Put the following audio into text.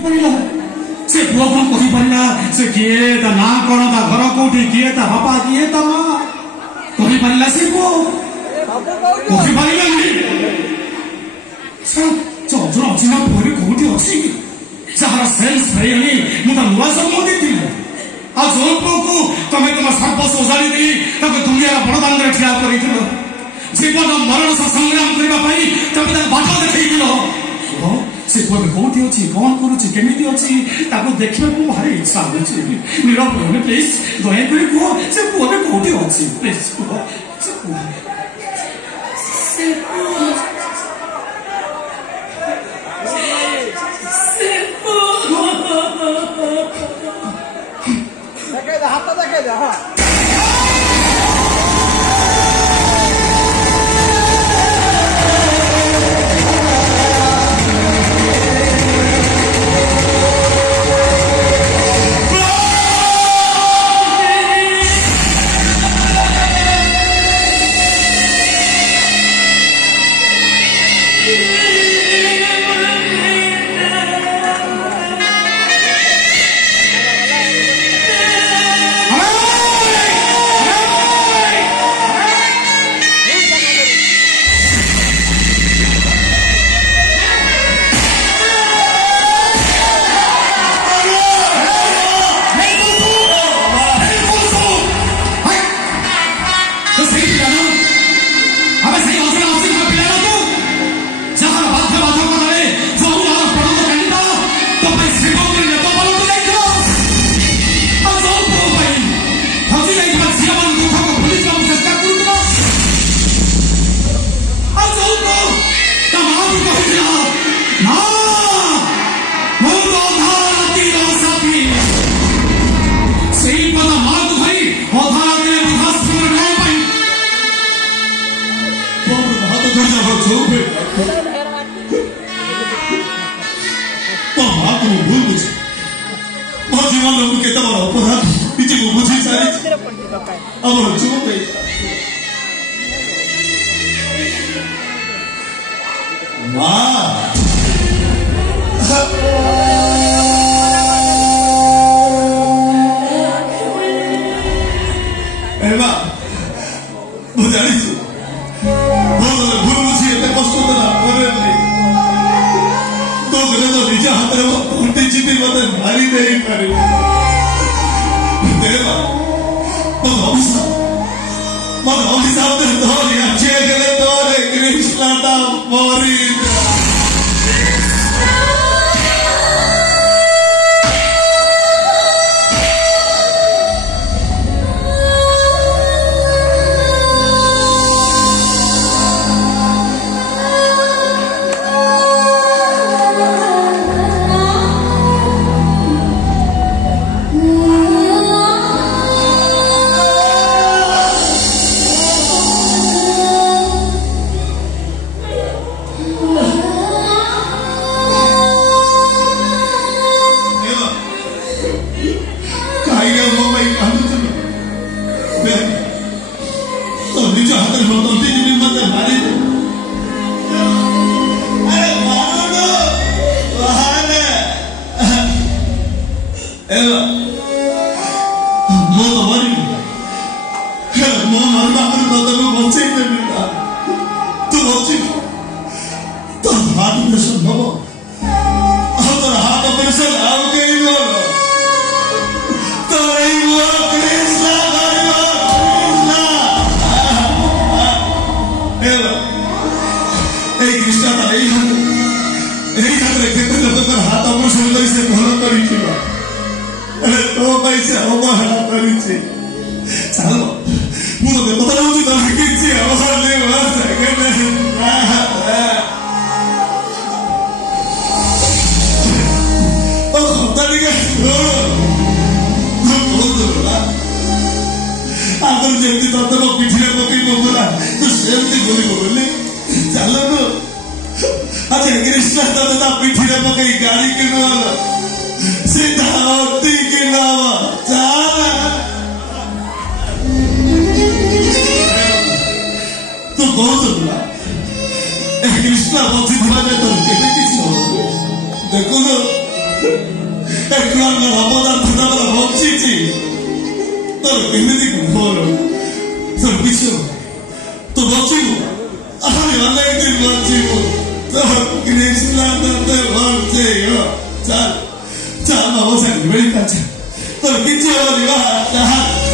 से पुआ कौन कही पारा से किए ता ना कौन ता घर कोठी किए ता बापा किए ता माँ कही पारा से पुआ कही पारा नहीं चौधर अच्छी ना पुरी कोठी अच्छी जहाँ सेल्स भाई नहीं मुझे नुआ सब मोदी थी आ जोन को तमें तुम सर्प सोजारी दी तब दुनिया का बड़ा दांडा ठिया करी थी जीवन मरण से संग्राम करने पाई तब तक बाटा देखी किलो से पुआ में कोठी अच्छी कौन करूची केमिति अच्छी ताको देखिबा को भारी इच्छा होची नीरव होने प्लीज दया करी को से पुआ में कोठी अच्छी प्लीज से पुआ हाथ देखे जा हाँ कृष्णा बची देखो ଏକୁଆଙ୍କ ଅବଦାନ ଥିଲାବେଳେ ବଞ୍ଚିଛି ତୋର କେମିତି ଭଲ ତୋର ବିଷୟ ତୁ ବଞ୍ଚିବୁ ଆହୁରି ଅନେକ ଦିନ ବଞ୍ଚିବୁ ତୋର କୃଷ୍ଣ ତତେ ବଞ୍ଚେଇବ ଚାଲ ଚାଲ ବାବୁ ସାଙ୍ଗେ ମିଳିପାରୁଛ ତୋର କିଛି ହବନି ବା